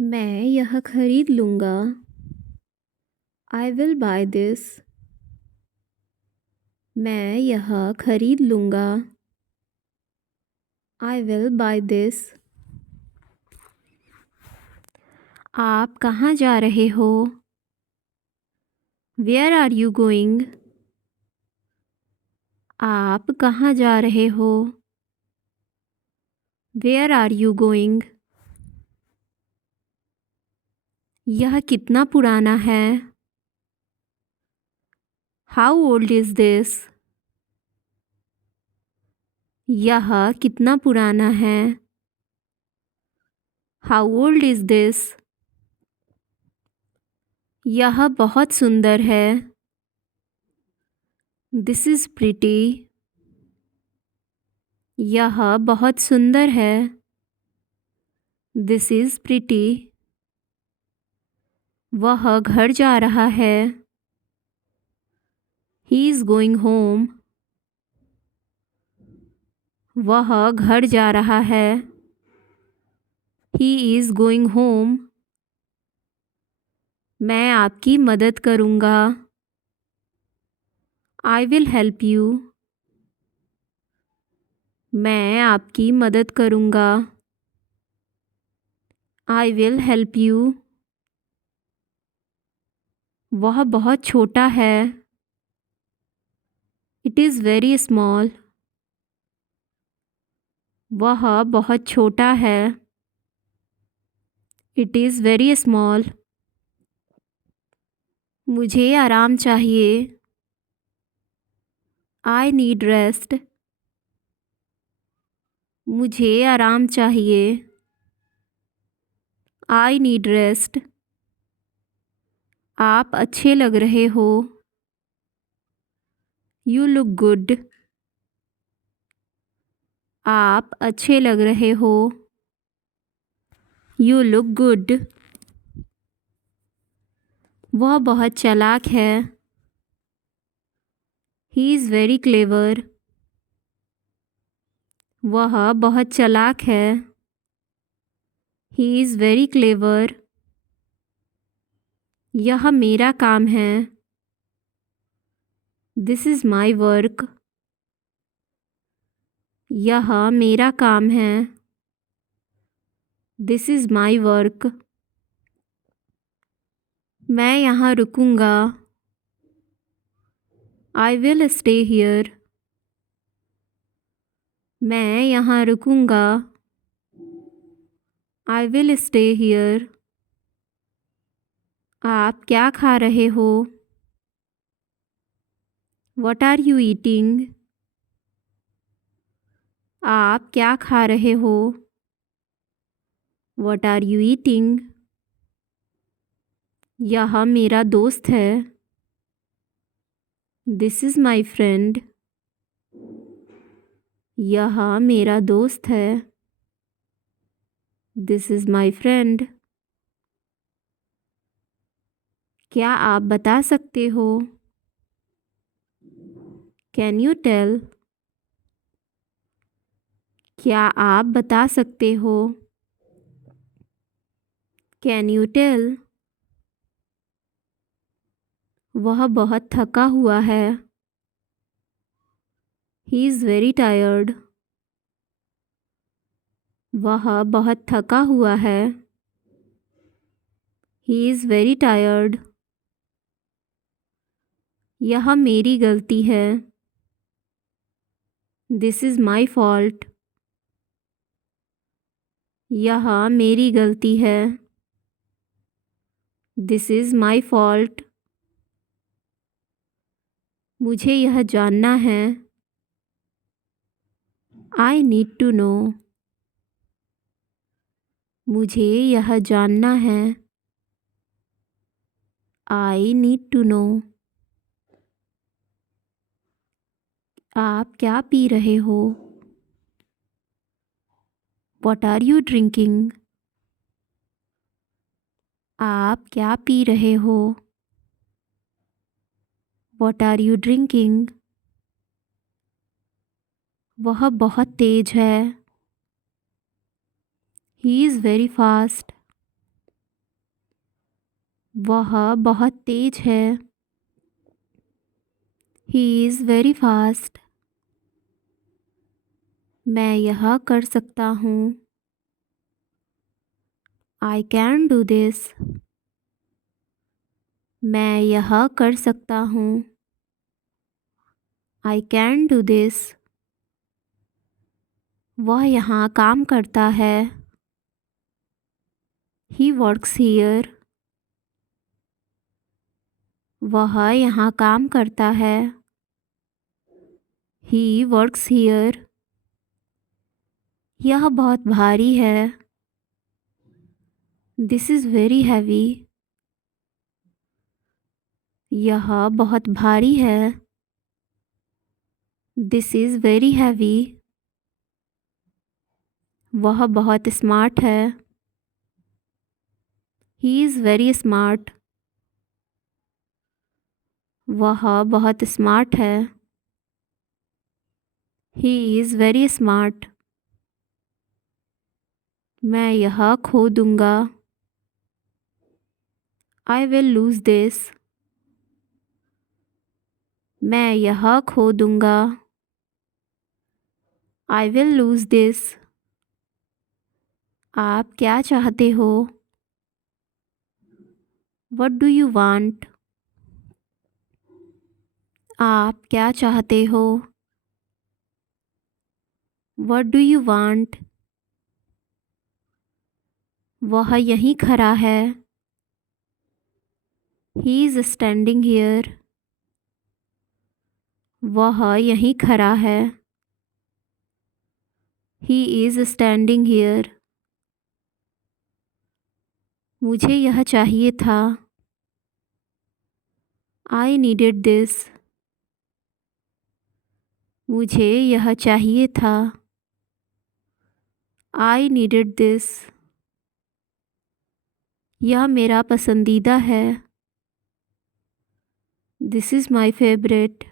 मैं यह खरीद लूँगा। I will buy this. मैं यह खरीद लूँगा। I will buy this. आप कहाँ जा रहे हो? Where are you going? आप कहाँ जा रहे हो? Where are you going? यह कितना पुराना है? How old is this? यह कितना पुराना है? How old is this? यह बहुत सुंदर है। This is pretty. यह बहुत सुंदर है। This is pretty. वह घर जा रहा है। He is going home. वह घर जा रहा है। He is going home. मैं आपकी मदद करूँगा। I will help you. मैं आपकी मदद करूँगा। I will help you. वह बहुत छोटा है। It is very small. वह बहुत छोटा है। It is very small. मुझे आराम चाहिए। I need rest. मुझे आराम चाहिए। I need rest. आप अच्छे लग रहे हो। You look good. आप अच्छे लग रहे हो। You look good. वह बहुत चालाक है। He is very clever. वह बहुत चालाक है। He is very clever. यह मेरा काम है। This is my work. यह मेरा काम है। This is my work. मैं यहाँ रुकूंगा। I will stay here. मैं यहाँ रुकूंगा। I will stay here. आप क्या खा रहे हो? What are you eating? आप क्या खा रहे हो? What are you eating? यह मेरा दोस्त है। This is my friend. यह मेरा दोस्त है। This is my friend. क्या आप बता सकते हो? Can you tell? क्या आप बता सकते हो? Can you tell? वह बहुत थका हुआ है। He is very tired. वह बहुत थका हुआ है। He is very tired. यह मेरी गलती है। This is my fault. यह मेरी गलती है। This is my fault. मुझे यह जानना है। I need to no. मुझे यह जानना है। I need to know. आप क्या पी रहे हो? What are you drinking? आप क्या पी रहे हो? What are you drinking? वह बहुत तेज है। He is very fast. वह बहुत तेज है। He is very fast. मैं यह कर सकता हूँ। I can do this. मैं यह कर सकता हूँ। I can do this. वह यहाँ काम करता है। He works here. वह यहाँ काम करता है। He works here. यह बहुत भारी है। This is very heavy. यह बहुत भारी है। This is very heavy. वह बहुत स्मार्ट है। He is very smart. वह बहुत स्मार्ट है। He is very smart. मैं यह खो दूँगा। I will lose this. मैं यह खो दूँगा। I will lose this. आप क्या चाहते हो? What do you want? आप क्या चाहते हो? What do you want? वह यहीं खड़ा है। He is standing here. वह यहीं खड़ा है। He is standing here. मुझे यह चाहिए था। I needed this. मुझे यह चाहिए था। I needed this. यह मेरा पसंदीदा है। This is my favourite.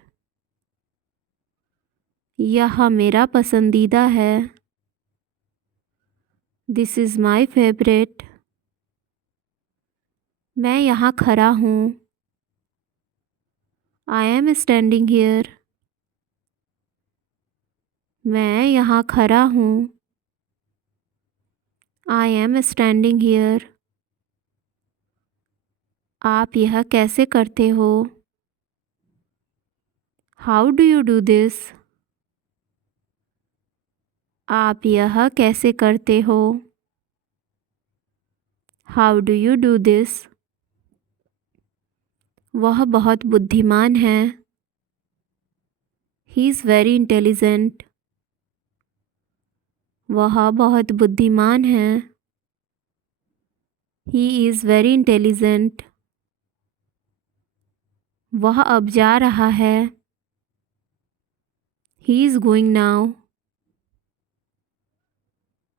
यह मेरा पसंदीदा है। This is my favourite. मैं यहाँ खड़ा हूँ। I am standing here. मैं यहाँ खड़ा हूँ। I am standing here. आप यह कैसे करते हो? How do you do this? आप यह कैसे करते हो? How do you do this? वह बहुत बुद्धिमान है। He is very intelligent. वह बहुत बुद्धिमान है। He is very intelligent. वह अब जा रहा है। He is going now.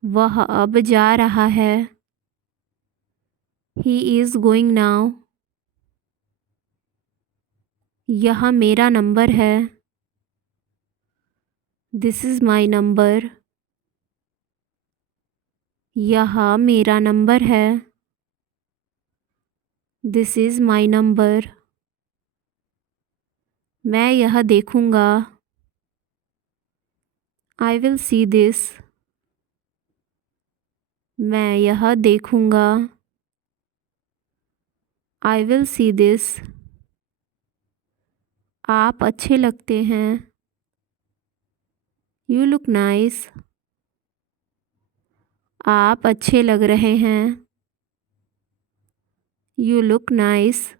वह अब जा रहा है। He is going now. यह मेरा नंबर है। This is my number. यह मेरा नंबर है। This is my number. मैं यह देखूँगा। I will see this. मैं यह देखूँगा। I will see this. आप अच्छे लगते हैं। You look nice. आप अच्छे लग रहे हैं। You look nice.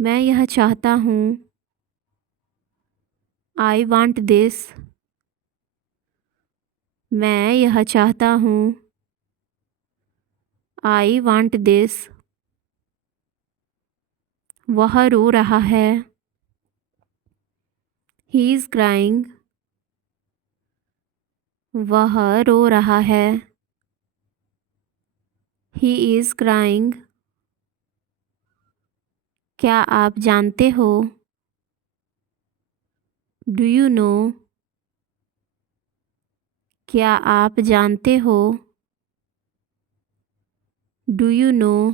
मैं यह चाहता हूँ। I want this. मैं यह चाहता हूँ। I want this. वह रो रहा है। He is crying. वह रो रहा है। He is crying. क्या आप जानते हो? Do you know? क्या आप जानते हो? Do you know?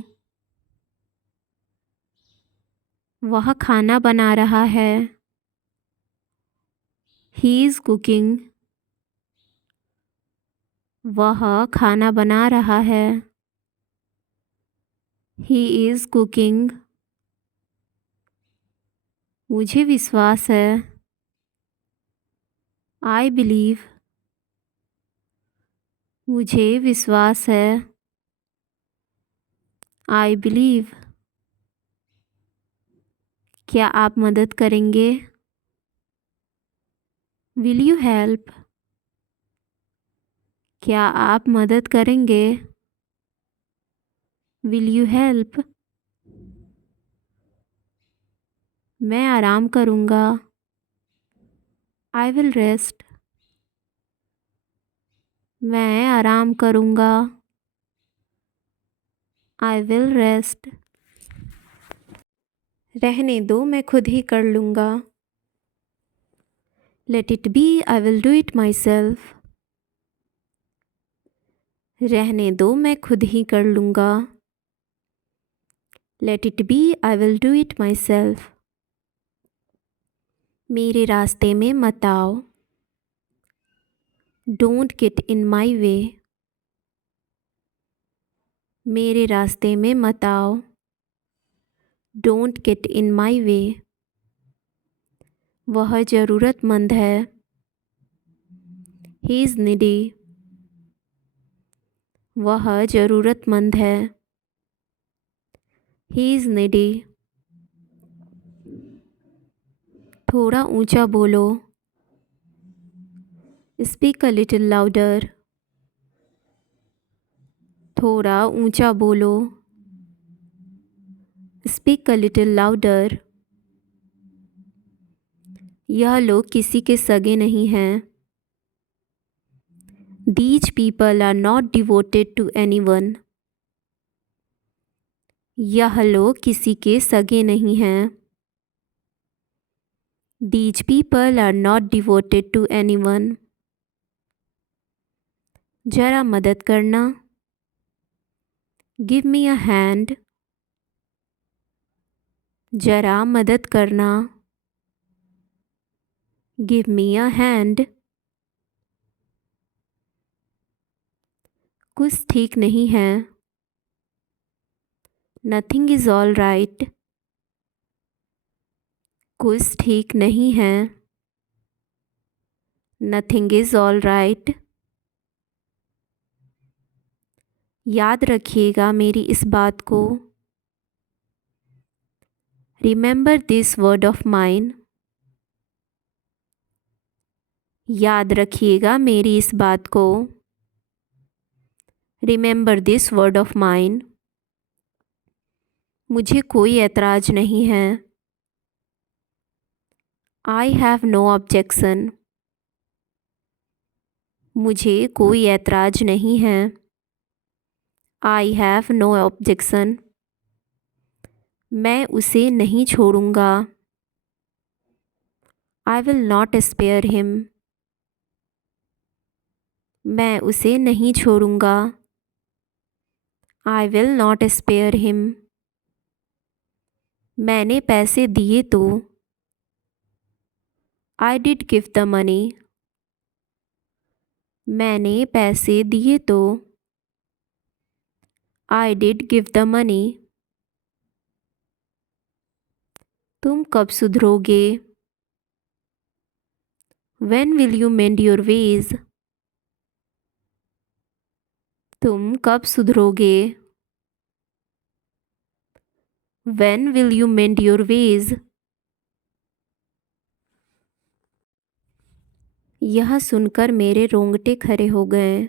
वह खाना बना रहा है। He is cooking. वह खाना बना रहा है। He is cooking. मुझे विश्वास है। I believe. मुझे विश्वास है। I believe. क्या आप मदद करेंगे? Will you help? क्या आप मदद करेंगे? Will you help? मैं आराम करूँगा। I will rest. मैं आराम करूँगा। I will rest. रहने दो, मैं खुद ही कर लूँगा। Let it be, I will do it my self. रहने दो, मैं खुद ही कर लूँगा। Let it be, I will do it myself. मेरे रास्ते में मत आओ। Don't get in my way. मेरे रास्ते में मत आओ। Don't get in my way. वह ज़रूरतमंद है। He is needy. वह ज़रूरतमंद है। He is needy. थोड़ा ऊंचा बोलो। Speak a little louder. थोड़ा ऊंचा बोलो। Speak a little louder. यह लोग किसी के सगे नहीं हैं। These people are not devoted to anyone. यह लोग किसी के सगे नहीं हैं। These people are not devoted to anyone. जरा मदद करना। Give me a hand. जरा मदद करना। Give me a hand. कुछ ठीक नहीं है। Nothing is all right. कुछ ठीक नहीं है। Nothing is all right. याद रखिएगा मेरी इस बात को। Remember this word of mine. याद रखिएगा मेरी इस बात को। Remember this word of mine. मुझे कोई ऐतराज़ नहीं है। I have no objection. मुझे कोई ऐतराज़ नहीं है। I have no objection. मैं उसे नहीं छोड़ूंगा। I will not spare him. मैं उसे नहीं छोड़ूंगा। I will not spare him. मैंने पैसे दिए तो। I did give the money. मैंने पैसे दिए तो। I did give the money. तुम कब सुधरोगे? When will you mend your ways? तुम कब सुधरोगे? When will you mend your ways? यह सुनकर मेरे रोंगटे खड़े हो गए।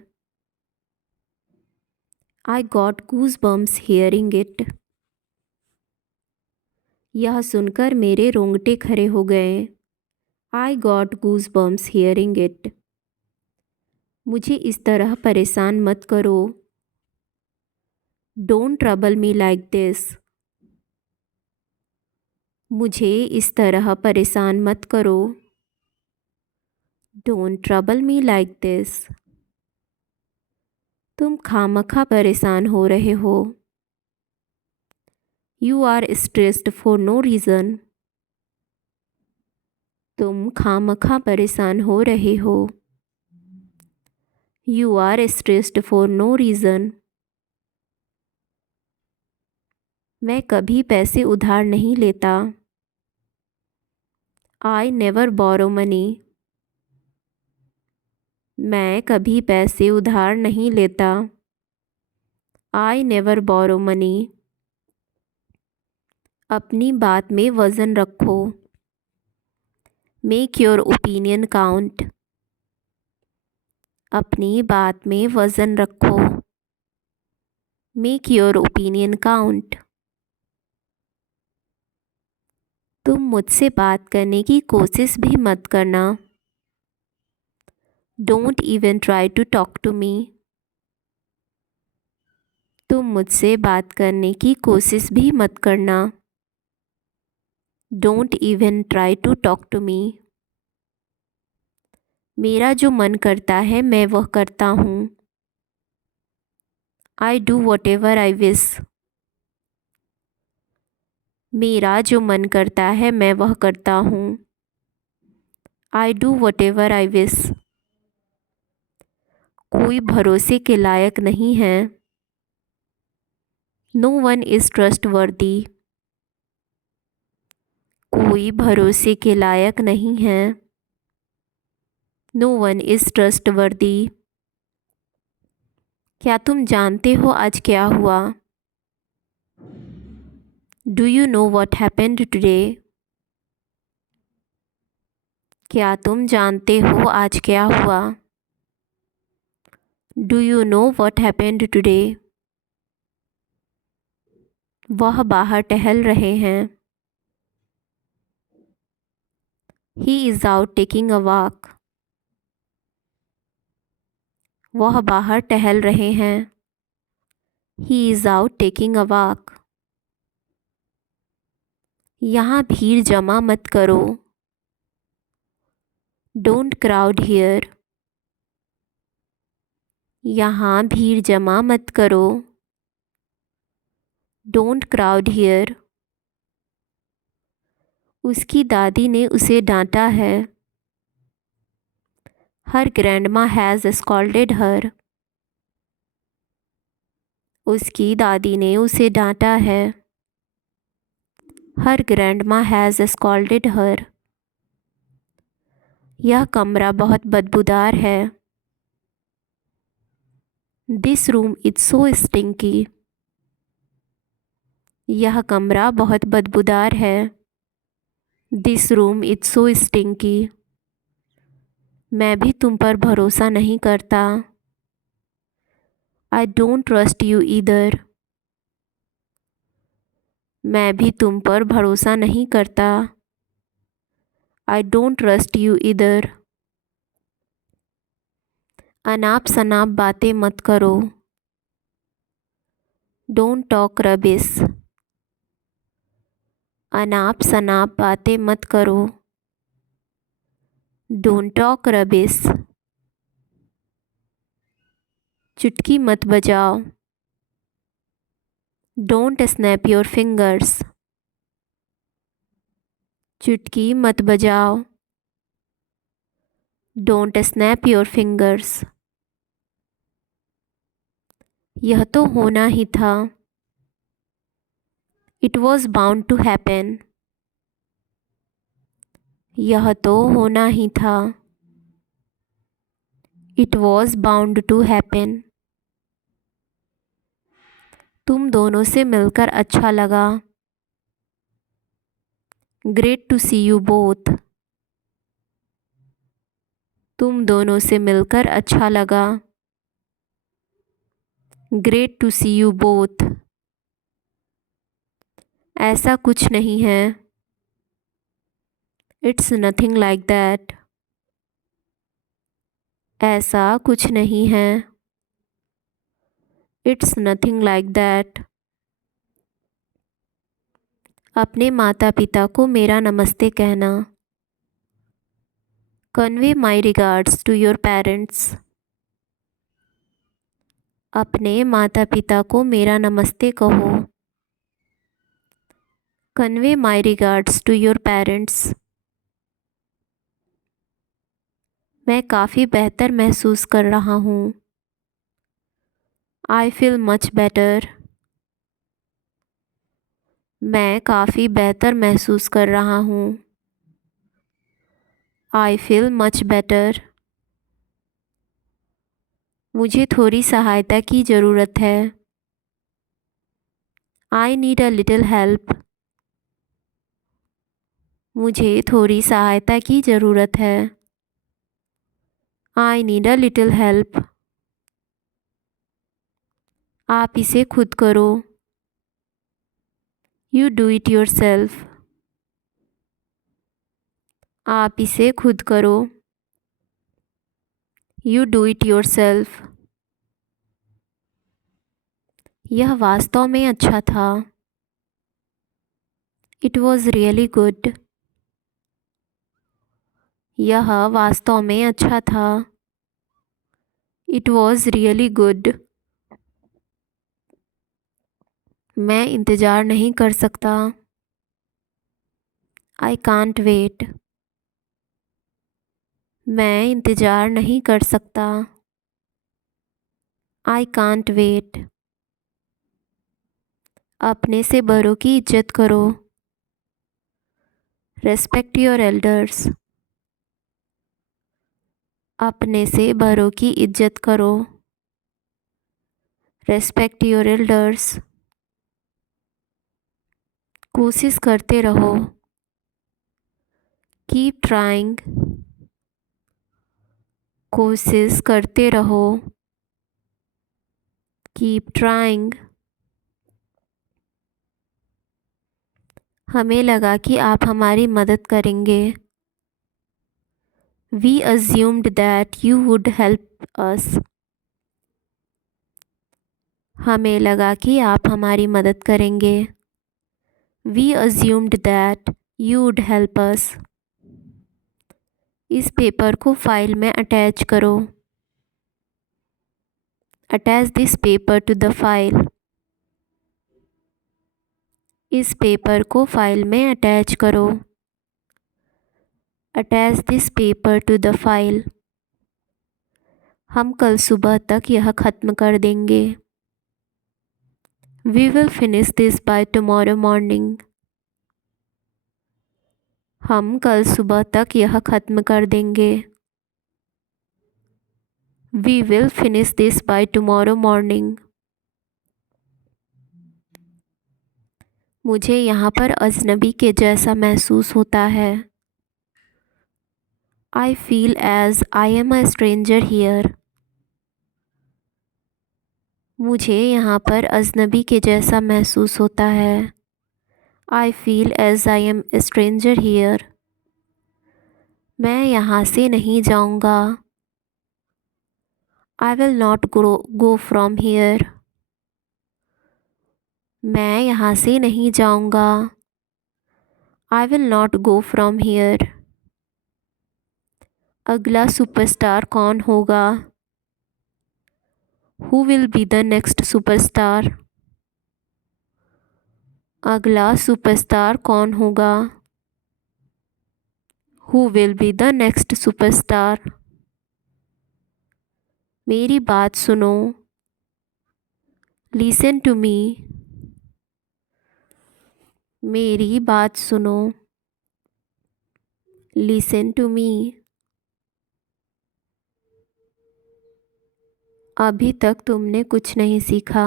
I got goosebumps hearing it. यह सुनकर मेरे रोंगटे खड़े हो गए। I got goosebumps hearing it. मुझे इस तरह परेशान मत करो। Don't trouble me like this. मुझे इस तरह परेशान मत करो। Don't trouble me like this. तुम खामखा परेशान हो रहे हो। You are stressed for no reason. तुम खामखा परेशान हो रहे हो। You are stressed for no reason. मैं कभी पैसे उधार नहीं लेता। I never borrow money. मैं कभी पैसे उधार नहीं लेता। I never borrow money. अपनी बात में वज़न रखो। Make your opinion count. अपनी बात में वज़न रखो। Make your opinion count. तुम मुझसे बात करने की कोशिश भी मत करना। Don't even try to talk to me. तुम मुझसे बात करने की कोशिश भी मत करना। Don't even try to talk to me. मेरा जो मन करता है मैं वह करता हूँ। I do whatever I wish. मेरा जो मन करता है मैं वह करता हूँ। I do whatever I wish. कोई भरोसे के लायक नहीं है। No one is trustworthy. कोई भरोसे के लायक नहीं है। No one is trustworthy. क्या तुम जानते हो आज क्या हुआ? Do you know what happened today? क्या तुम जानते हो आज क्या हुआ? Do you know what happened today? वह बाहर टहल रहे हैं। He is out taking a walk. वह बाहर टहल रहे हैं। He is out taking a walk. यहाँ भीड़ जमा मत करो। Don't crowd here. यहाँ भीड़ जमा मत करो। Don't crowd here. उसकी दादी ने उसे डांटा है। हर ग्रैंडमा हैज़ स्कॉल्डेड हर। उसकी दादी ने उसे डांटा है। हर ग्रैंडमा हैज़ स्कॉल्डेड हर। यह कमरा बहुत बदबूदार है। This room is so stinky. यह कमरा बहुत बदबूदार है। This room is so stinky. मैं भी तुम पर भरोसा नहीं करता। I don't trust you either. मैं भी तुम पर भरोसा नहीं करता। I don't trust you either. अनाप शनाप बातें मत करो। Don't talk rubbish. अनाप शनाप बातें मत करो। Don't talk rubbish. चुटकी मत बजाओ। Don't snap your fingers. चुटकी मत बजाओ। Don't snap your fingers. यह तो होना ही था। It was bound to happen. यह तो होना ही था। It was bound to happen. तुम दोनों से मिलकर अच्छा लगा। Great to see you both. तुम दोनों से मिलकर अच्छा लगा। Great to see you both. ऐसा कुछ नहीं है। It's nothing like that. ऐसा कुछ नहीं है। It's nothing like that. अपने माता पिता को मेरा नमस्ते कहना। Convey my regards to your parents. अपने माता पिता को मेरा नमस्ते कहो। Convey my regards to your parents. मैं काफ़ी बेहतर महसूस कर रहा हूँ। I feel much better. मैं काफ़ी बेहतर महसूस कर रहा हूँ। I feel much better. मुझे थोड़ी सहायता की ज़रूरत है। I need a little help. मुझे थोड़ी सहायता की ज़रूरत है। I need a little help. आप इसे खुद करो। You do it yourself. आप इसे खुद करो। You do it yourself. यह वास्तव में अच्छा था। It was really good. यह वास्तव में अच्छा था। It was really good. मैं इंतज़ार नहीं कर सकता। I can't wait. मैं इंतज़ार नहीं कर सकता। I can't wait. अपने से बड़ों की इज्जत करो। Respect your elders. अपने से बड़ों की इज्जत करो। Respect your elders. कोशिश करते रहो। Keep trying. कोशिश करते रहो। Keep trying. हमें लगा कि आप हमारी मदद करेंगे। We assumed that you would help us. हमें लगा कि आप हमारी मदद करेंगे। We assumed that you would help us. इस पेपर को फाइल में अटैच करो। Attach this paper to the file. इस पेपर को फाइल में अटैच करो। Attach this paper to the file. हम कल सुबह तक यह ख़त्म कर देंगे। We will finish this by tomorrow morning. हम कल सुबह तक यह ख़त्म कर देंगे। We will finish this by tomorrow morning. मुझे यहाँ पर अजनबी के जैसा महसूस होता है। I feel as I am a stranger here. मुझे यहाँ पर अजनबी के जैसा महसूस होता है। I feel as I am a stranger here. मैं यहाँ से नहीं जाऊँगा। I will not go from here. मैं यहाँ से नहीं जाऊँगा। I will not go from here. अगला सुपरस्टार कौन होगा? Who will be the next superstar? अगला सुपरस्टार कौन होगा? Who will be the next superstar? मेरी बात सुनो। Listen to me. मेरी बात सुनो। Listen to me. अभी तक तुमने कुछ नहीं सीखा।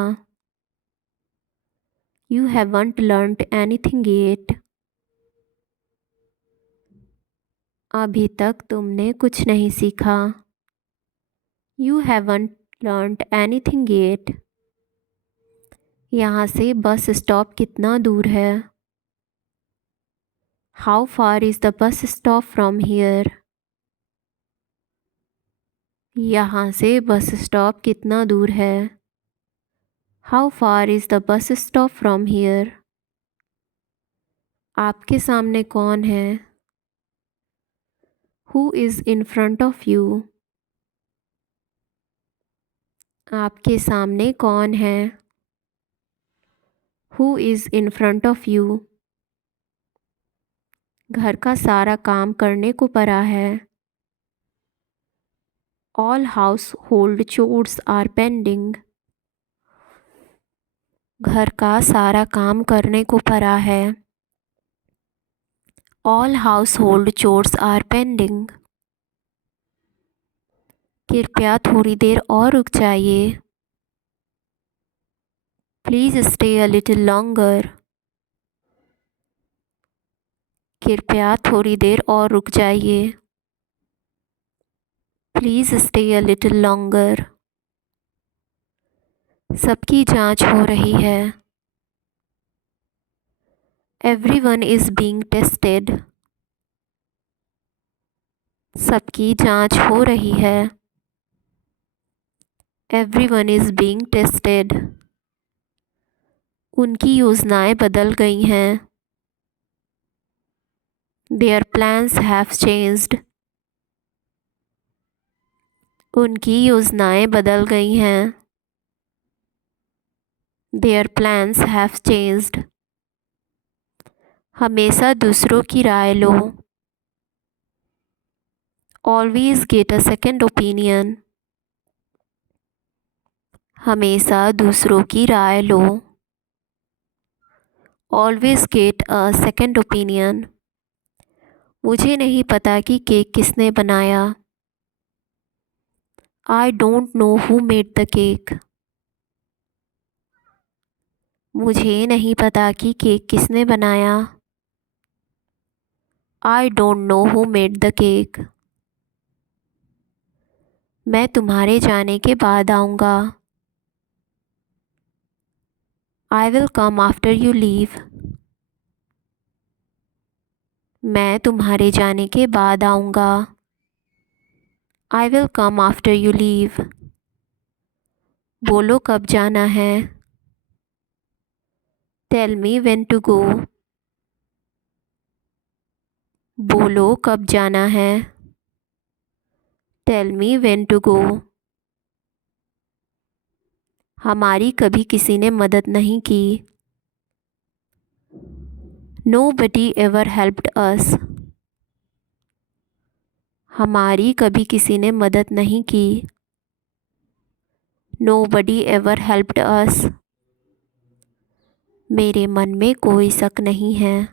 You haven't learned anything yet. अभी तक तुमने कुछ नहीं सीखा। You haven't learned anything yet. यहाँ से बस स्टॉप कितना दूर है? How far is the bus stop from here? यहाँ से बस स्टॉप कितना दूर है? How far is the bus stop from here? आपके सामने कौन है? Who is in front of you? आपके सामने कौन है? Who is in front of you? घर का सारा काम करने को पड़ा है। All household chores are pending. घर का सारा काम करने को पड़ा है। All household chores are pending. कृपया थोड़ी देर और रुक जाइए। Please stay a little longer. कृपया थोड़ी देर और रुक जाइए। Please stay a little longer. सबकी जांच हो रही है। Everyone is being tested. सबकी जांच हो रही है। Everyone is being tested. उनकी योजनाएं बदल गई हैं। Their plans have changed. उनकी योजनाएं बदल गई हैं। Their plans have changed. हमेशा दूसरों की राय लो। Always get a second opinion. हमेशा दूसरों की राय लो। Always get a second opinion. मुझे नहीं पता कि केक किसने बनाया। I don't know who made the cake. मुझे नहीं पता कि केक किसने बनाया। I don't know who made the cake. मैं तुम्हारे जाने के बाद आऊँगा। I will come after you leave. मैं तुम्हारे जाने के बाद आऊँगा। I will come after you leave. बोलो कब जाना है। Tell me when to go. बोलो कब जाना है। Tell me when to go. हमारी कभी किसी ने मदद नहीं की। Nobody ever helped us. हमारी कभी किसी ने मदद नहीं की। Nobody ever helped us. मेरे मन में कोई शक नहीं है।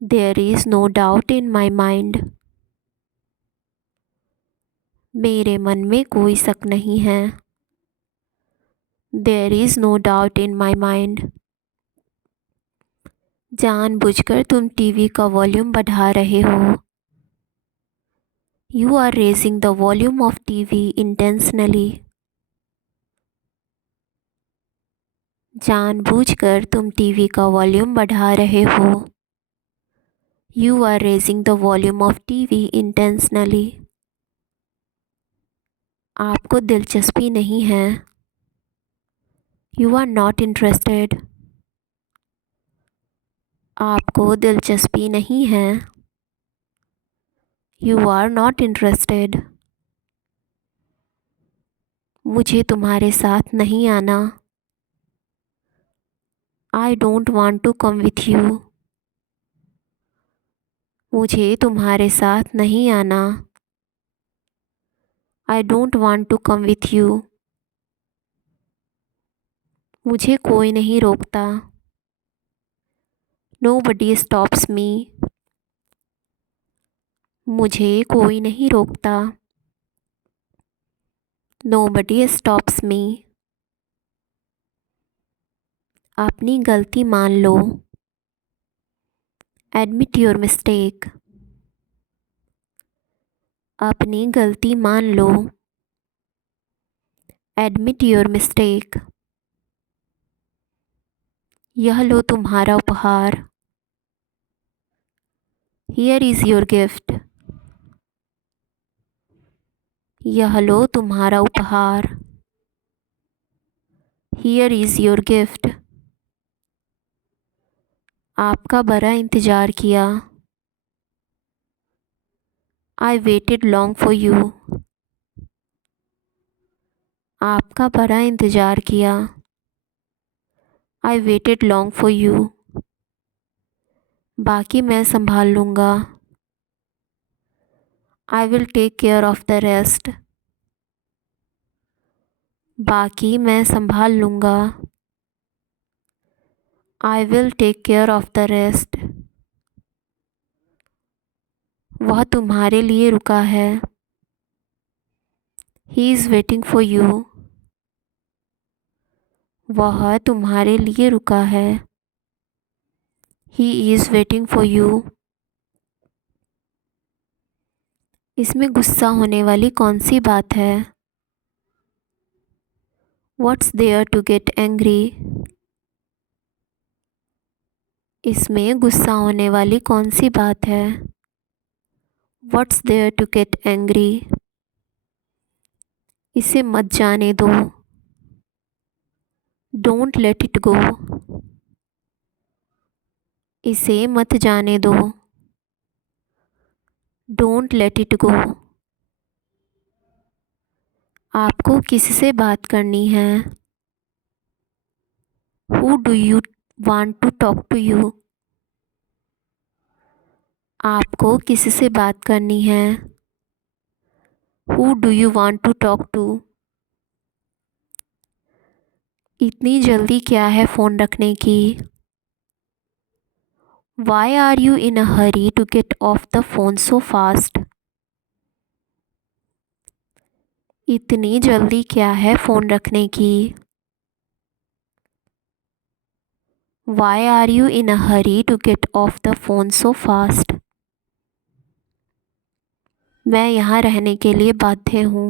There is no doubt in my mind. मेरे मन में कोई शक नहीं है। There is no doubt in my mind. जानबूझकर तुम टीवी का वॉल्यूम बढ़ा रहे हो। You are raising the volume of TV intentionally. जानबूझकर तुम टीवी का वॉल्यूम बढ़ा रहे हो। You are raising the volume of TV intentionally. आपको दिलचस्पी नहीं है। You are not interested. आपको दिलचस्पी नहीं है। You are not interested. मुझे तुम्हारे साथ नहीं आना। I don't want to come with you. मुझे तुम्हारे साथ नहीं आना। I don't want to come with you. मुझे कोई नहीं रोकता। Nobody stops me. मुझे कोई नहीं रोकता। Nobody stops me. अपनी गलती मान लो। Admit your mistake. अपनी गलती मान लो। Admit your mistake. यह लो तुम्हारा उपहार। Here is your gift. यह लो तुम्हारा उपहार। Here is your gift. आपका बड़ा इंतज़ार किया। I waited long for you. आपका बड़ा इंतज़ार किया। I waited long for you. बाकी मैं संभाल लूँगा। I will take care of the rest. बाकी मैं संभाल लूँगा। I will take care of the rest. वह तुम्हारे लिए रुका है। He is waiting for you. वह तुम्हारे लिए रुका है। He is waiting for you. इसमें गुस्सा होने वाली कौन सी बात है? What's there to get angry? इसमें गुस्सा होने वाली कौन सी बात है? What's there to get angry? इसे मत जाने दो। Don't let it go. इसे मत जाने दो। Don't let it go. आपको किससे बात करनी है? Who do you want to talk to you? आपको किससे बात करनी है? Who do you want to talk to? इतनी जल्दी क्या है फ़ोन रखने की? Why are you in a hurry to get off the phone so fast? इतनी जल्दी क्या है फ़ोन रखने की? Why are you in a hurry to get off the phone so fast? मैं यहाँ रहने के लिए बाध्य हूँ।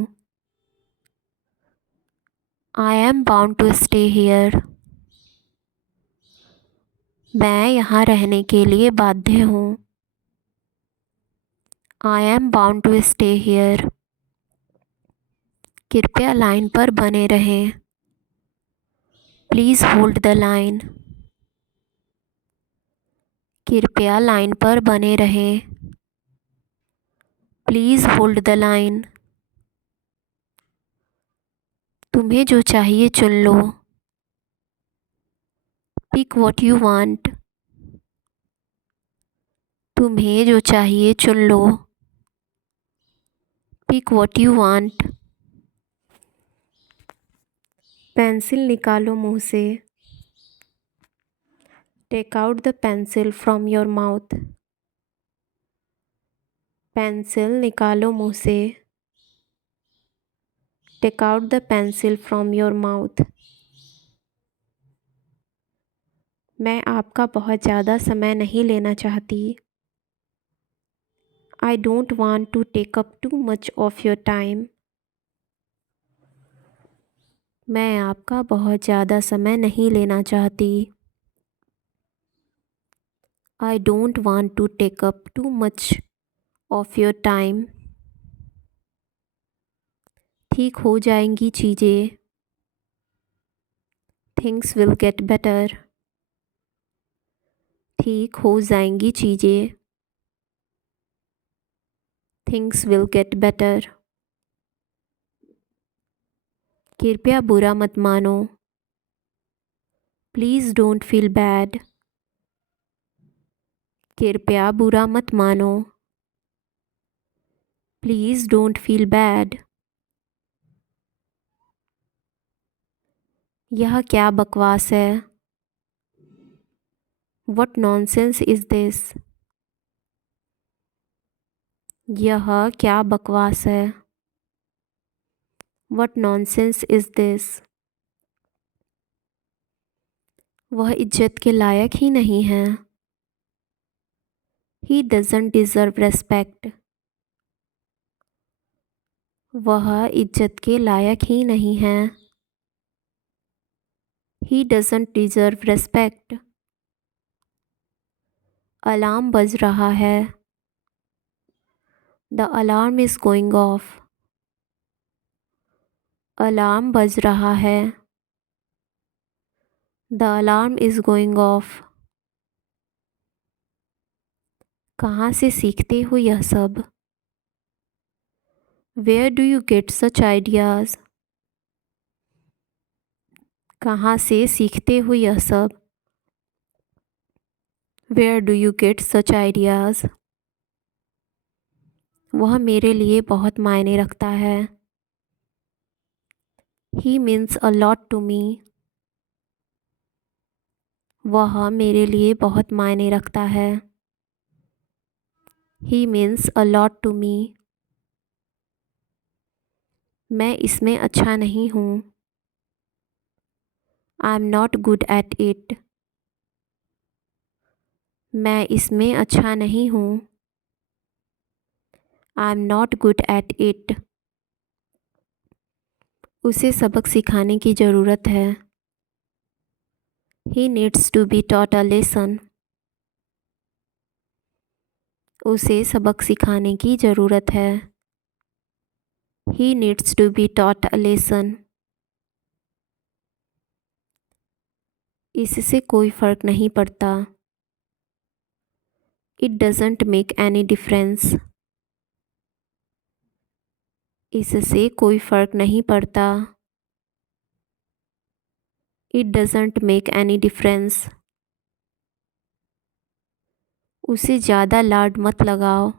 I am bound to stay here. मैं यहाँ रहने के लिए बाध्य हूँ। I am bound to stay here. कृपया लाइन पर बने रहें। Please hold the line. कृपया लाइन पर बने रहें। Please hold the line. तुम्हें जो चाहिए चुन लो। Pick what you want. तुम्हें जो चाहिए चुन लो। Pick what you want. Pencil निकालो मुंह से। Take out the pencil from your mouth. Pencil निकालो मुंह से। Take out the pencil from your mouth. मैं आपका बहुत ज़्यादा समय नहीं लेना चाहती। I don't want to take up too much of your time. मैं आपका बहुत ज़्यादा समय नहीं लेना चाहती। I don't want to take up too much of your time. ठीक हो जाएंगी चीज़ें। Things will get better. ठीक हो जाएंगी चीज़ें। Things will get better. कृपया बुरा मत मानो। Please don't feel bad. कृपया बुरा मत मानो। Please don't feel bad. यह क्या बकवास है? What nonsense is this? यह क्या बकवास है? What nonsense is this? वह इज्जत के लायक ही नहीं है। He doesn't deserve respect. वह इज्जत के लायक ही नहीं है। He doesn't deserve respect. Alarm बज रहा है। The alarm is going off. Alarm बज रहा है। The alarm is going off. कहाँ से सीखते हो यह सब? Where do you get such ideas? कहाँ से सीखते हो यह सब? Where do you get such ideas? वह मेरे लिए बहुत मायने रखता है। He means a lot to me. वह मेरे लिए बहुत मायने रखता है। He means a lot to me. मैं इसमें अच्छा नहीं हूँ। I'm not good at it. मैं इसमें अच्छा नहीं हूँ। I'm not good at it. उसे सबक सिखाने की ज़रूरत है। He needs to be taught a lesson. उसे सबक सिखाने की ज़रूरत है। He needs to be taught a lesson. इससे कोई फ़र्क नहीं पड़ता। It doesn't make any difference. इससे कोई फ़र्क नहीं पड़ता। It doesn't make any difference. उसे ज़्यादा लाड मत लगाओ।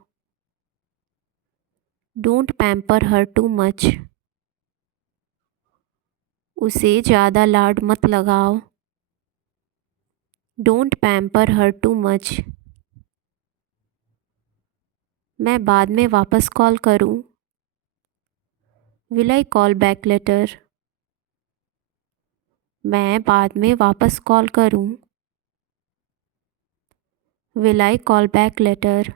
Don't pamper her too much. उसे ज़्यादा लाड मत लगाओ। Don't pamper her too much. मैं बाद में वापस कॉल करूँ? Will I call back later? मैं बाद में वापस कॉल करूँ? Will I call back later?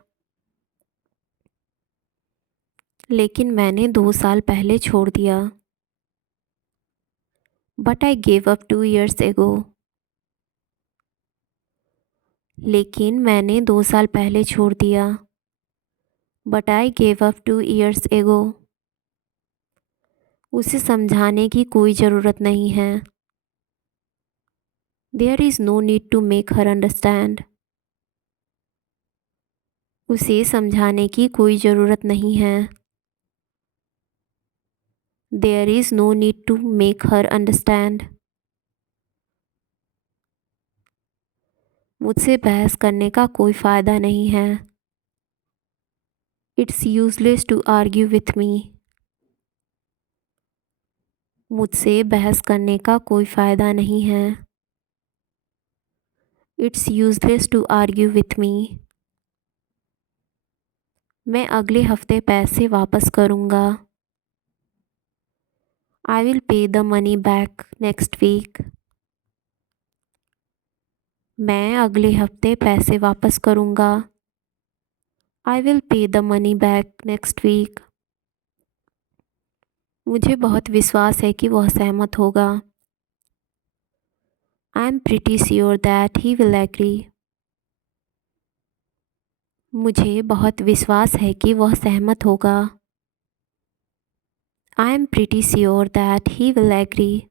लेकिन मैंने 2 साल पहले छोड़ दिया। But I gave up 2 years ago. लेकिन मैंने 2 साल पहले छोड़ दिया। But I gave up 2 years ago. उसे समझाने की कोई ज़रूरत नहीं है। There is no need to make her understand. उसे समझाने की कोई ज़रूरत नहीं है। There is no need to make her understand. मुझसे बहस करने का कोई फ़ायदा नहीं है। It's useless to argue with me. मुझसे बहस करने का कोई फ़ायदा नहीं है। It's useless to argue with me. मैं अगले हफ्ते पैसे वापस करूँगा। I will pay the money back next week. मैं अगले हफ्ते पैसे वापस करूँगा। I will pay the money back next week. मुझे बहुत विश्वास है कि वह सहमत होगा। I am pretty sure that he will agree. मुझे बहुत विश्वास है कि वह सहमत होगा। I am pretty sure that he will agree.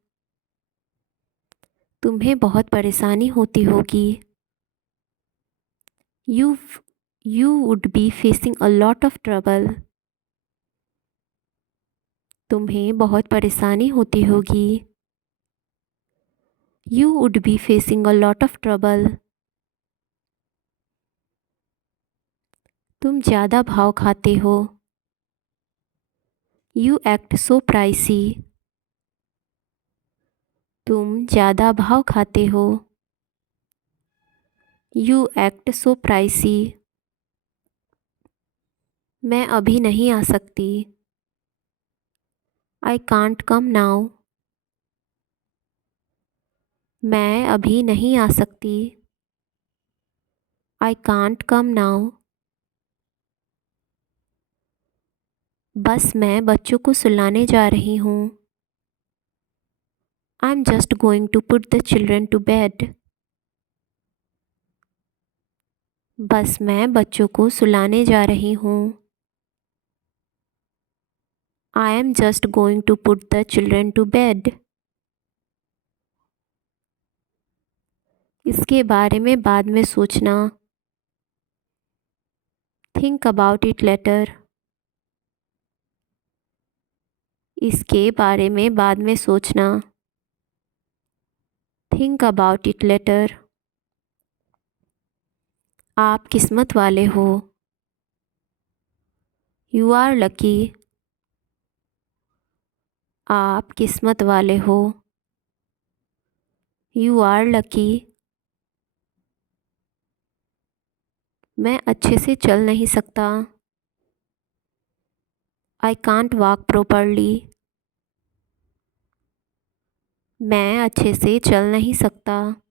तुम्हें बहुत परेशानी होती होगी। You would be facing a lot of trouble. तुम्हें बहुत परेशानी होती होगी। You would be facing a lot of trouble. तुम ज़्यादा भाव खाते हो। You act so pricey. तुम ज़्यादा भाव खाते हो। You act so pricey. मैं अभी नहीं आ सकती। I can't come now. मैं अभी नहीं आ सकती। I can't come now. बस मैं बच्चों को सुलाने जा रही हूँ। I'm just going to put the children to bed. बस मैं बच्चों को सुलाने जा रही हूँ। I am just going to put the children to bed. इसके बारे में बाद में सोचना। Think about it later. इसके बारे में बाद में सोचना। Think about it later. आप किस्मत वाले हो। You are lucky. आप किस्मत वाले हो। You are lucky. मैं अच्छे से चल नहीं सकता। I can't walk properly. मैं अच्छे से चल नहीं सकता।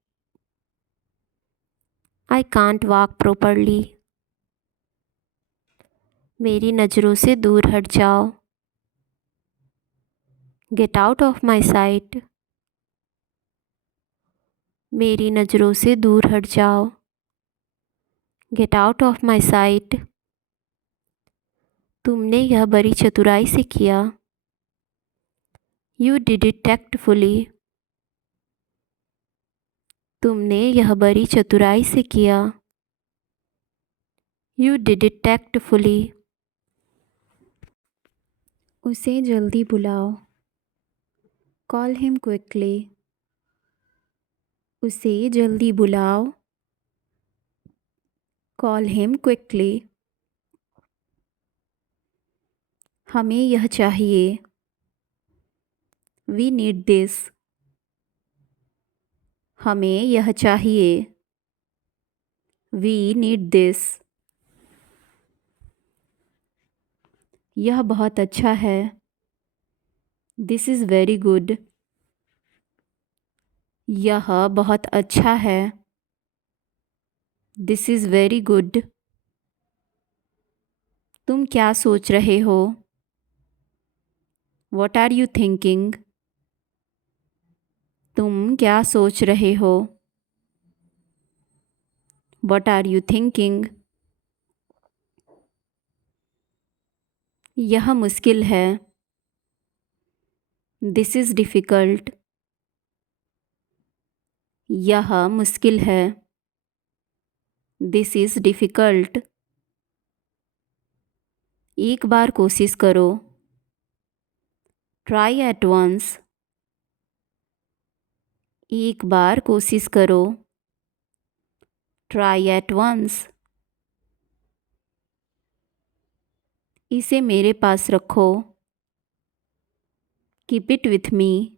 I can't walk properly. मेरी नज़रों से दूर हट जाओ। Get out of my sight. मेरी नज़रों से दूर हट जाओ। Get out of my sight. तुमने यह बड़ी चतुराई से किया। You did it tactfully. तुमने यह बड़ी चतुराई से किया। You did it tactfully. उसे जल्दी बुलाओ। Call him quickly. उसे जल्दी बुलाओ। Call him quickly. हमें यह चाहिए। We need this. हमें यह चाहिए। We need this. यह बहुत अच्छा है। This is very good. यह बहुत अच्छा है। This is very good. तुम क्या सोच रहे हो? What are you thinking? तुम क्या सोच रहे हो? What are you thinking? यह मुश्किल है। This is difficult. यह मुश्किल है। This is difficult. एक बार कोशिश करो। Try at once. एक बार कोशिश करो। Try at once. इसे मेरे पास रखो। Keep it with me.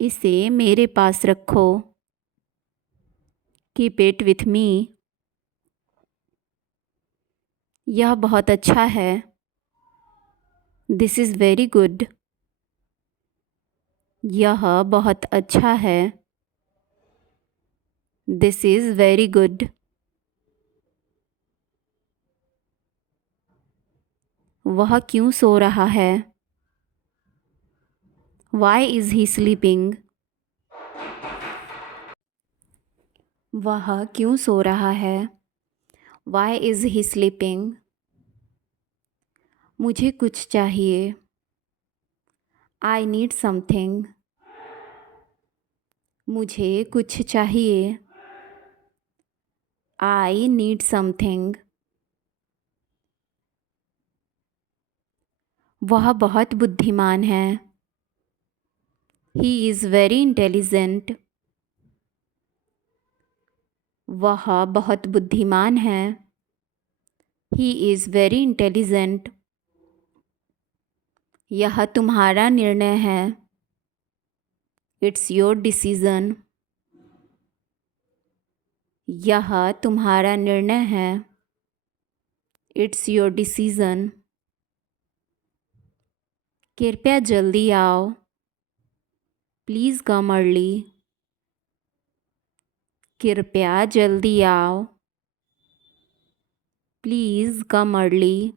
इसे मेरे पास रखो। Keep it with me. यह बहुत अच्छा है। This is very good. यह बहुत अच्छा है। This is very good. वह क्यों सो रहा है? Why is he sleeping? वह क्यों सो रहा है? Why is he sleeping? मुझे कुछ चाहिए। I need something. मुझे कुछ चाहिए। I need something. वह बहुत बुद्धिमान है। He is very intelligent. वह बहुत बुद्धिमान है। He is very intelligent. यह तुम्हारा निर्णय है। It's your decision. यह तुम्हारा निर्णय है। It's your decision. कृपया जल्दी आओ। Please come early. कृपया जल्दी आओ। Please come early.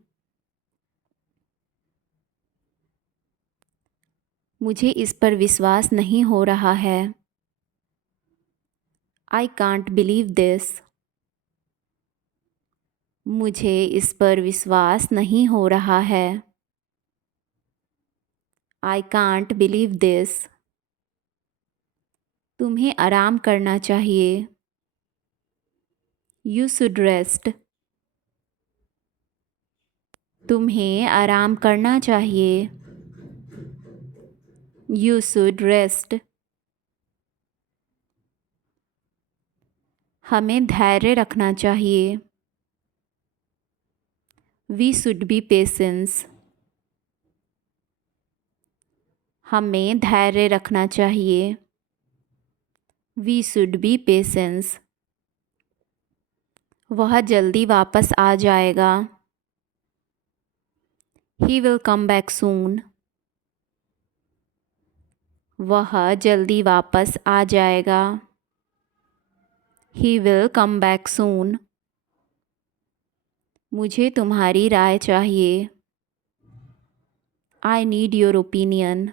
मुझे इस पर विश्वास नहीं हो रहा है। I can't believe this. मुझे इस पर विश्वास नहीं हो रहा है। I can't believe this. तुम्हें आराम करना चाहिए। You should rest. तुम्हें आराम करना चाहिए। You should rest. हमें धैर्य रखना चाहिए। We should be patience. हमें धैर्य रखना चाहिए। We should be patience. वह जल्दी वापस आ जाएगा। He will come back soon. वह जल्दी वापस आ जाएगा। He will come back soon. मुझे तुम्हारी राय चाहिए। I need your opinion.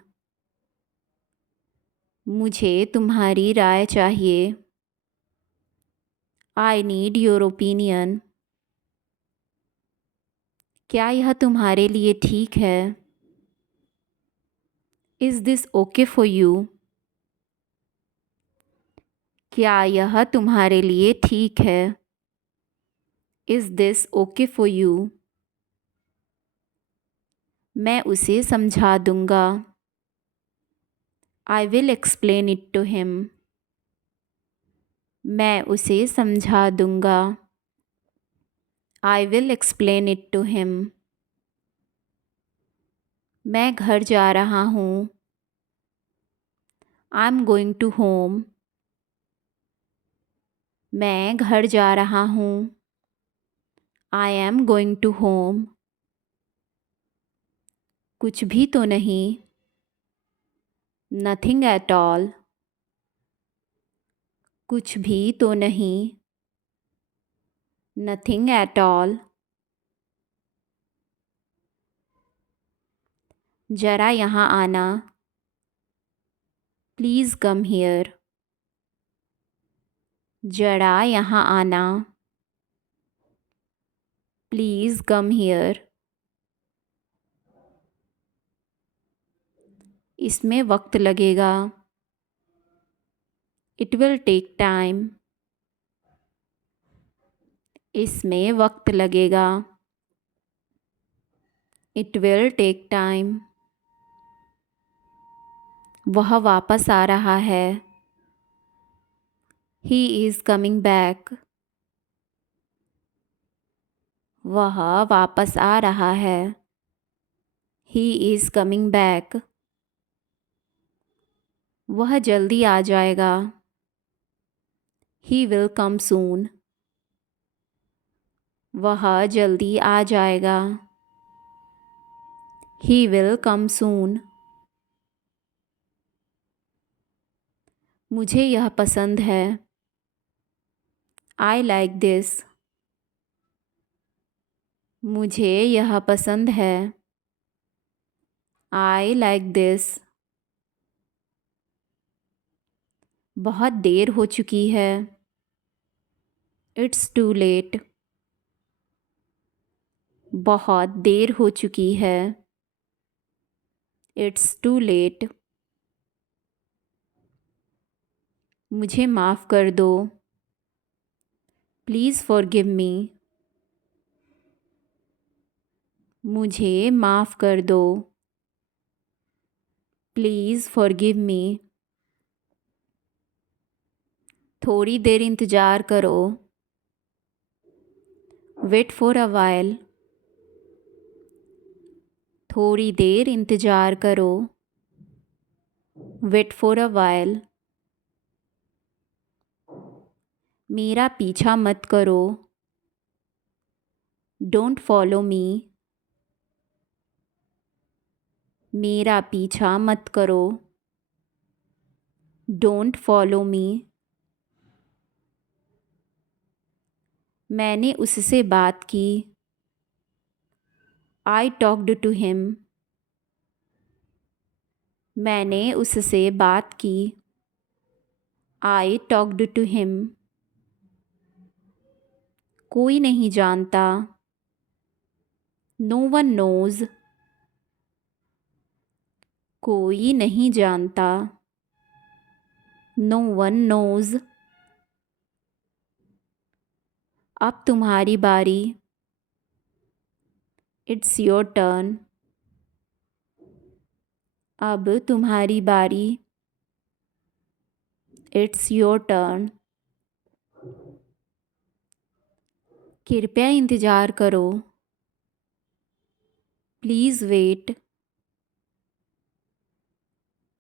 मुझे तुम्हारी राय चाहिए। I need your opinion. क्या यह तुम्हारे लिए ठीक है? Is this okay for you? क्या यह तुम्हारे लिए ठीक है? Is this okay for you? मैं उसे समझा दूंगा। I will explain it to him. मैं उसे समझा दूंगा। I will explain it to him. मैं घर जा रहा हूँ। I'm going to home. मैं घर जा रहा हूँ। I am going to home. कुछ भी तो नहीं। Nothing at all. कुछ भी तो नहीं। Nothing at all. जरा यहाँ आना। Please come here. जरा यहाँ आना। Please come here. इसमें वक्त लगेगा। It will take time. इसमें वक्त लगेगा। It will take time. वह वापस आ रहा है। He is coming back. वह वापस आ रहा है। He is coming back. वह जल्दी आ जाएगा। He will come soon. वह जल्दी आ जाएगा। He will come soon. मुझे यह पसंद है। I like this. मुझे यह पसंद है। I like this. बहुत देर हो चुकी है। It's too late. बहुत देर हो चुकी है। It's too late. मुझे माफ़ कर दो। Please forgive me. मुझे माफ़ कर दो। Please forgive me. थोड़ी देर इंतज़ार करो। Wait for a while. थोड़ी देर इंतज़ार करो। Wait for a while. मेरा पीछा मत करो। Don't follow me. मेरा पीछा मत करो। Don't follow me. मैंने उससे बात की। I talked to him. मैंने उससे बात की। I talked to him. कोई नहीं जानता। No one knows. कोई नहीं जानता। No one knows. अब तुम्हारी बारी। It's your turn. अब तुम्हारी बारी। It's your turn. कृपया इंतज़ार करो। Please wait.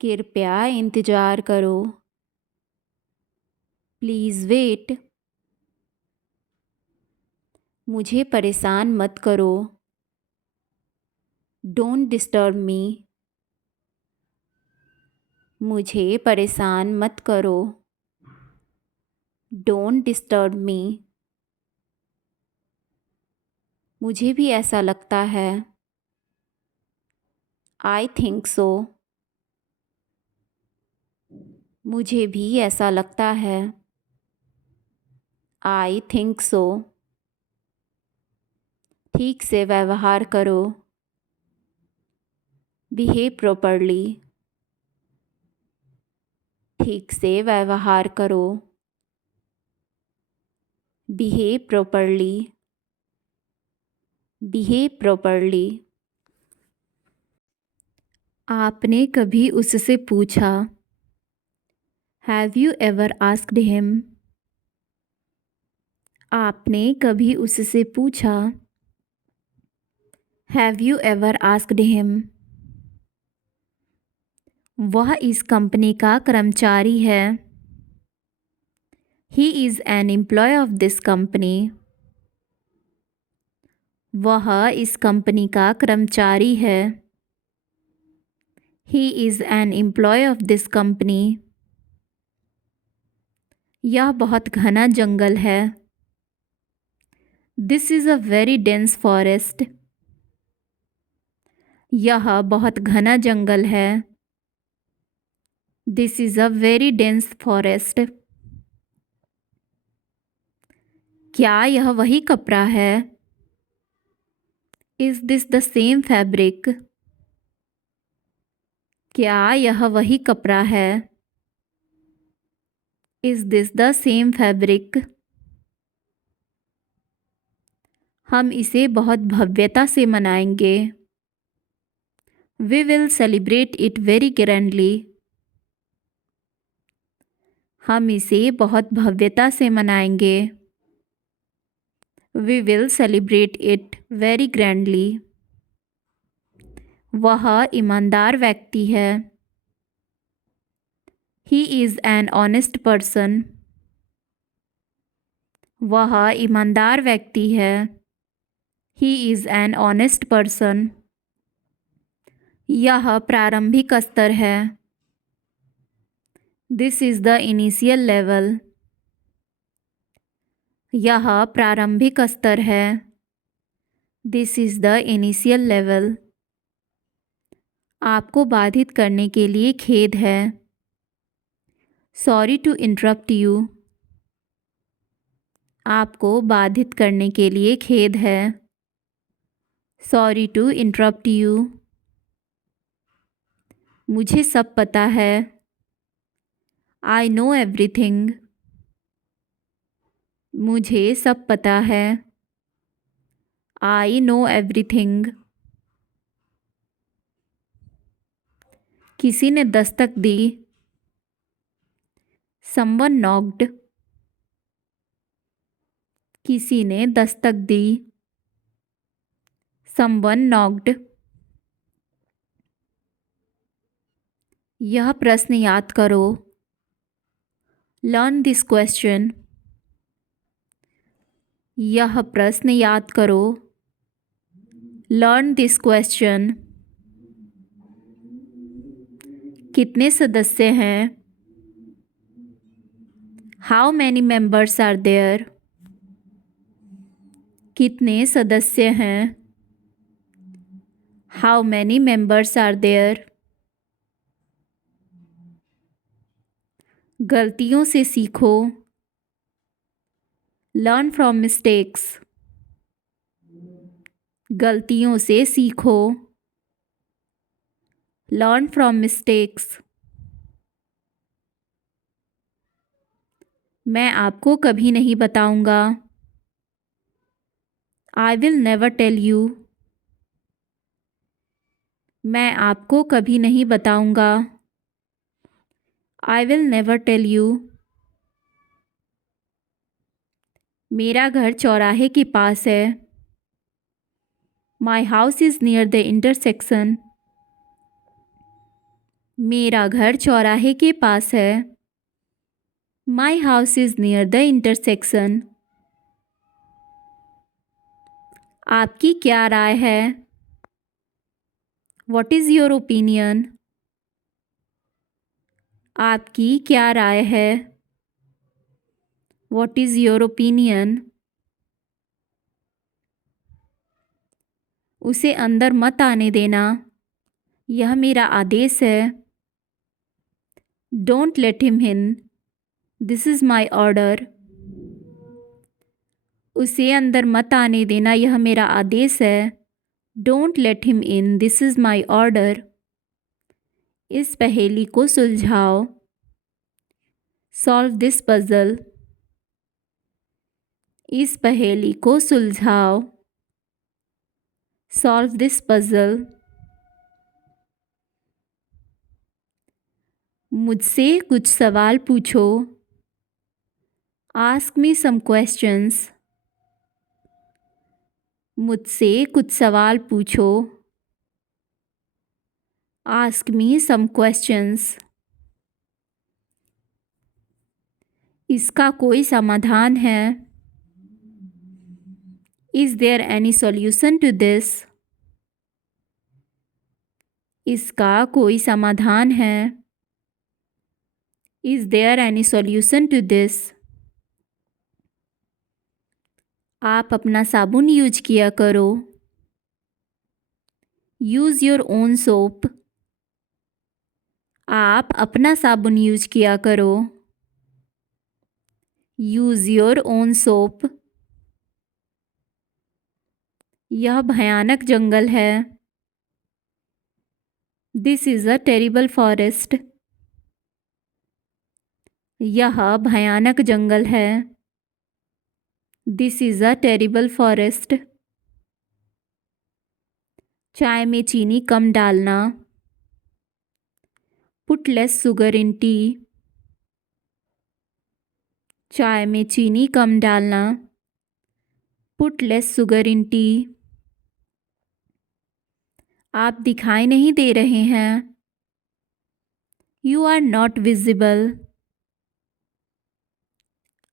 कृपया इंतज़ार करो। Please wait. मुझे परेशान मत करो। Don't disturb me. मुझे परेशान मत करो। Don't disturb me. मुझे भी ऐसा लगता है। I think so. मुझे भी ऐसा लगता है। I think so. ठीक से व्यवहार करो। Behave properly. ठीक से व्यवहार करो। Behave properly. Behave properly. आपने कभी उससे पूछा? Have you ever asked him? आपने कभी उससे पूछा? Have you ever asked him? वह इस कंपनी का कर्मचारी है। He is an employee of this company. वह इस कंपनी का कर्मचारी है। He is an employee of this company. यह बहुत घना जंगल है। This is a very dense forest. यह बहुत घना जंगल है। This is a very dense forest. क्या यह वही कपड़ा है? Is this the same fabric? क्या यह वही कपड़ा है? Is this the same fabric? हम इसे बहुत भव्यता से मनाएंगे। We will celebrate it very grandly. हम इसे बहुत भव्यता से मनाएंगे। We will celebrate it very grandly. वह ईमानदार व्यक्ति है। He is an honest person. वह ईमानदार व्यक्ति है। He is an honest person. यह प्रारंभिक स्तर है। This is the initial level. यह प्रारंभिक स्तर है। This is the initial level. आपको बाधित करने के लिए खेद है। Sorry to interrupt you. आपको बाधित करने के लिए खेद है। Sorry to interrupt you. मुझे सब पता है। I know everything. मुझे सब पता है। I know everything. किसी ने दस्तक दी। Someone knocked. किसी ने दस्तक दी। Someone knocked. यह प्रश्न याद करो। Learn this question. यह प्रश्न याद करो। Learn this question. कितने सदस्य हैं? How many members are there? कितने सदस्य हैं? How many members are there? गलतियों से सीखो। Learn from mistakes. गलतियों से सीखो। Learn from mistakes. मैं आपको कभी नहीं बताऊंगा। I will never tell you. मैं आपको कभी नहीं बताऊंगा। I will never tell you. मेरा घर चौराहे के पास है। My house is near the intersection. मेरा घर चौराहे के पास है। My house is near the intersection. आपकी क्या राय है? What is your opinion? आपकी क्या राय है? What is your opinion? उसे अंदर मत आने देना, यह मेरा आदेश है। Don't let him in, this is my order. उसे अंदर मत आने देना, यह मेरा आदेश है। Don't let him in, this is my order. इस पहेली को सुलझाओ। Solve this puzzle. इस पहेली को सुलझाओ। Solve this puzzle. मुझसे कुछ सवाल पूछो। Ask me some questions. मुझसे कुछ सवाल पूछो। Ask me some questions. इसका कोई समाधान है? Is there any solution to this? इसका कोई समाधान है? Is there any solution to this? आप अपना साबुन यूज किया करो। Use your own soap. आप अपना साबुन यूज किया करो। Use your own soap. यह भयानक जंगल है। This is a terrible forest. यह भयानक जंगल है। This is a terrible forest. चाय में चीनी कम डालना। Put less sugar in tea. चाय में चीनी कम डालना। Put less sugar in tea. आप दिखाई नहीं दे रहे हैं। You are not visible.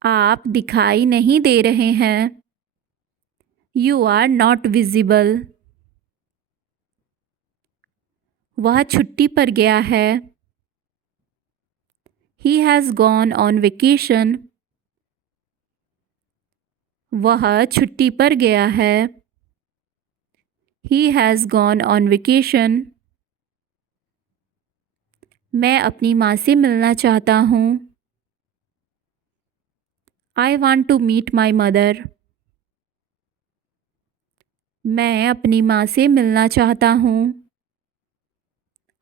आप दिखाई नहीं दे रहे हैं। You are not visible. वह छुट्टी पर गया है। He has gone on vacation. वह छुट्टी पर गया है। He has gone on vacation. मैं अपनी माँ से मिलना चाहता हूँ। I want to meet my mother. मैं अपनी माँ से मिलना चाहता हूँ।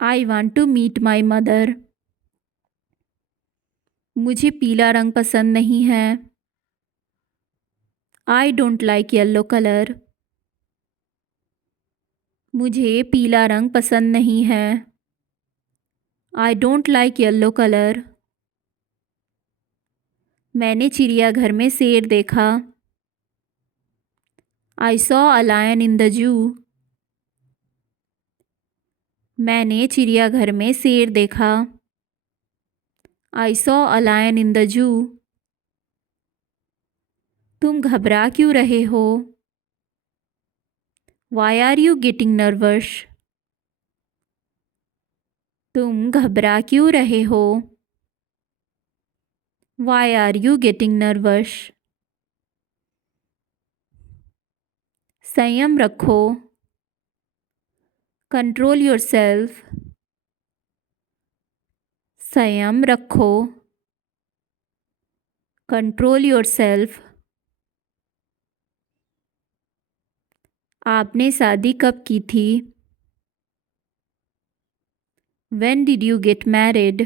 I want to meet my mother. मुझे पीला रंग पसंद नहीं है। I don't like yellow color. मुझे पीला रंग पसंद नहीं है। I don't like yellow color. मैंने चिड़ियाघर में शेर देखा। I saw a lion in the zoo. मैंने चिड़ियाघर में शेर देखा। I saw a lion in the zoo. तुम घबरा क्यों रहे हो? Why are you getting nervous? तुम घबरा क्यों रहे हो? Why are you getting nervous? संयम रखो। Control yourself. संयम रखो। Control yourself. आपने शादी कब की थी? When did you get married?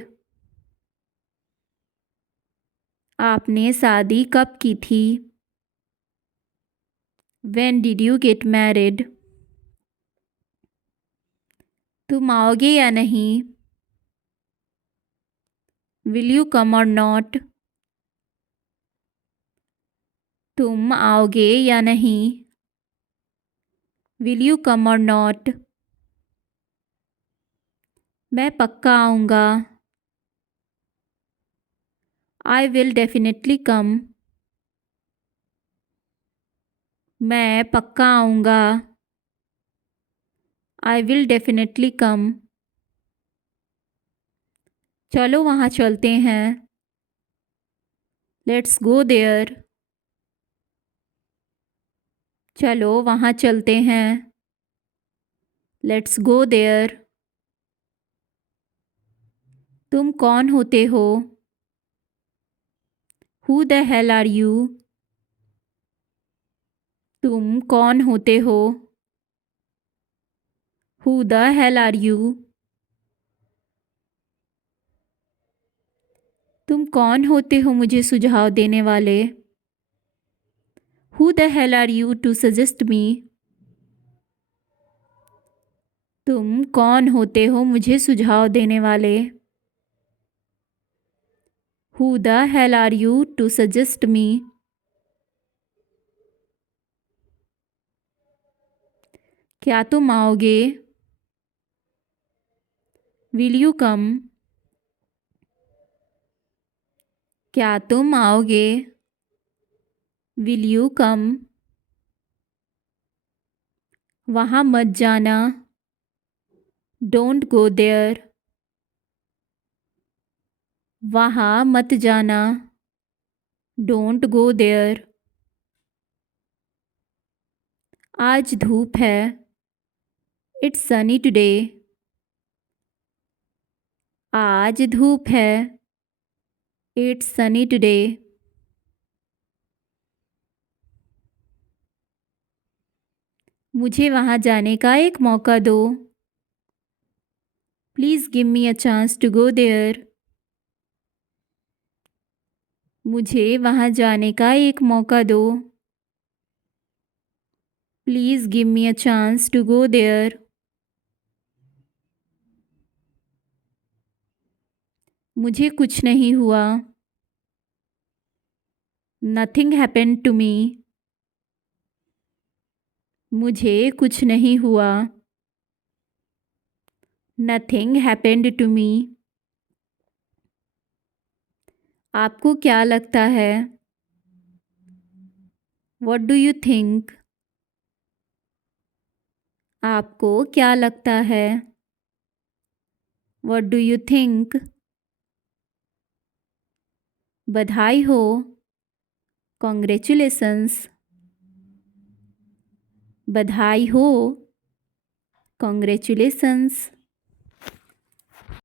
आपने शादी कब की थी? When did you get married? तुम आओगे या नहीं? Will you come or not? तुम आओगे या नहीं? विल यू कम और नॉट? मैं पक्का आऊँगा। I will definitely come. मैं पक्का आऊँगा। I will definitely come. चलो वहाँ चलते हैं। Let's go there. चलो वहाँ चलते हैं। Let's go there. तुम कौन होते हो? Who the hell are you? तुम कौन होते हो? Who the hell are you? तुम कौन होते हो मुझे सुझाव देने वाले? Who the hell are you to suggest me? तुम कौन होते हो मुझे सुझाव देने वाले? Who the hell are you to suggest me? क्या तुम आओगे? Will you come? क्या तुम आओगे? Will you come? वहाँ मत जाना। Don't go there. वहाँ मत जाना। Don't go there. आज धूप है। It's sunny today. आज धूप है। It's sunny today. मुझे वहाँ जाने का एक मौका दो। Please give me a chance to go there. मुझे वहाँ जाने का एक मौका दो। Please give me a chance to go there. मुझे कुछ नहीं हुआ। Nothing happened to me. मुझे कुछ नहीं हुआ। Nothing happened to me. आपको क्या लगता है? What do you think? आपको क्या लगता है? What do you think? बधाई हो। कॉन्ग्रेचुलेशंस। बधाई हो। कॉन्ग्रेचुलेशंस।